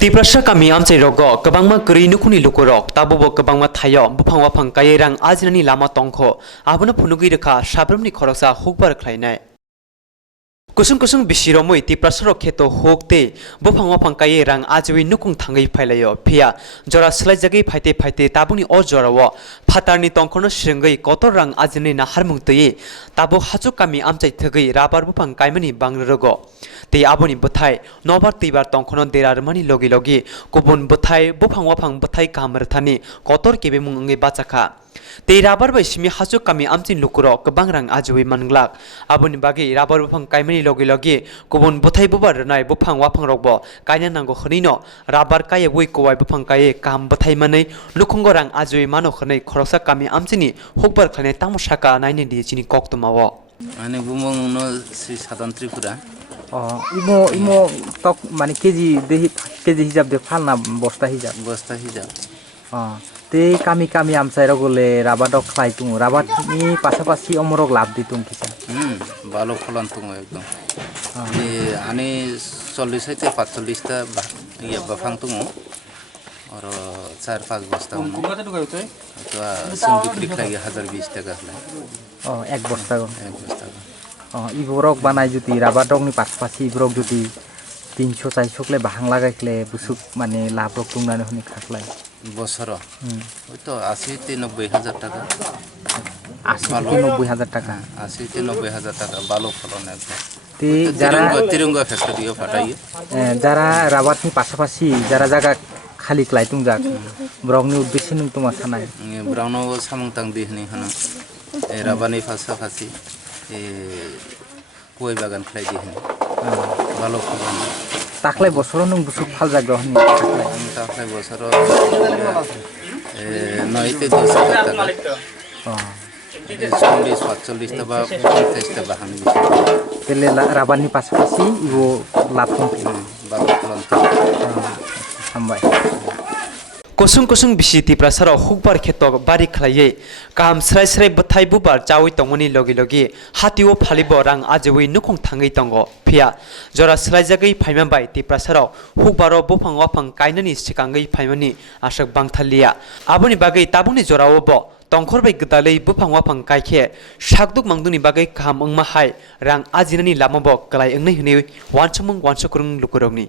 Twiprasa kami Amchaio go kabangma kri nukuni lukorok tabobo kabangma thayo Buphang Waphang Kairang Ajinani Lama Tongkho abuna phunugi rekha sabramni khoroksa hukbar khlainai kusung bisiromoi Twiprasa ro kheto hokte Buphang Waphang Kairang Ajwi nukung thangai phailayo phia jora slaijagi phaite tabuni o jorawo phatarni tongkhono sringai kotorang ajini na harmungtei tabo hachuk kami Amchai thgai rabar Buphang kaimani bangrogo te aboni buthai nobar tibar tongkhono derarmani logi kubun buthai Buphang Waphang buthai kamrthani kotor kebe mungi bachakha te rabar bai simi hachuk kami amchin lukuro kebangrang ajui manglak aboni bagi rabar Buphang kaimani logi kubun buthai bubar nai Buphang Waphang rokbo kaina nango khnino rabar kaye wui kowai Buphang kaye kam buthai manai lukhungorang ajui mano khnai khoroksa kami amchini hukbar khlane tamosaka naini di chini koktumawo ane bumong no si sadan Tripura imo tok মানে KG হিসাব দিয়ে ফালনা বস্তা হিসাব তে কামি আমচাইর গলে রাবারক খাই তুম রাবারনি পাশাপাশি অমরক লাভ দিতুম কিসা ভালো ফলন তুম একদম আনে 40 থেকে 45 টা ইয়া বাফাং তুম আর 4-5 বস্তা তো সুম বিক্রি খাই 1020 টাকা এক বস্তা ইবরক বানাই যদি রাবার ডগনি পাশাপাশি ইবরক যদি 300-400 লে বাহাং লাগাইলে বুসুক মানে লাভ রক তুমনানে হনি খাকলাই বছর ওই তো 80-90 হাজার টাকা 80-90 টাকা 80-90 টাকা ভালো ফলন একদম তে যারা তিরঙ্গা ফ্যাক্টরিও ফাটাই যারা রাবারনি পাশাপাশি যারা জায়গা খালি ক্লাইতুম যাক ব্রগনি উদ্দেশ্য নং তোমা সানাই ব্রাউনও সামংতাং দিহনি হনা রাবারনি পাশাপাশি কই বাগান খাই দিহনি ভালো ফলন তাকলাই বছর নং বুসুক ফাল জাগা হনি তাকলাই বছর 9-10 হাজার টাকা 40-45 টা বা 50 টা বাহানি তেলে রাবারনি পাশাপাশি ইবো লাভ কমপ্লিট ভালো ফলন হামবাই kusung bisi Twiprasa ro hukbar khetok bari khlaiye kam srai buthai bubar chawi tongmani logi hatio phalibo rang ajwi nukung thangai tongo phia jora slaijagi phaima bai Twiprasa ro hukbaro Buphang Waphang kainani sikangai phaimani ashak bangthalia aboni bagai tabuni jorao bo tongkhor bai gdalei Buphang Waphang kaikhe sakduk mangduni bagai kam ongma hai rang Ajinani Lama bo klai ongnai hni wansumung wansukurung lukurogni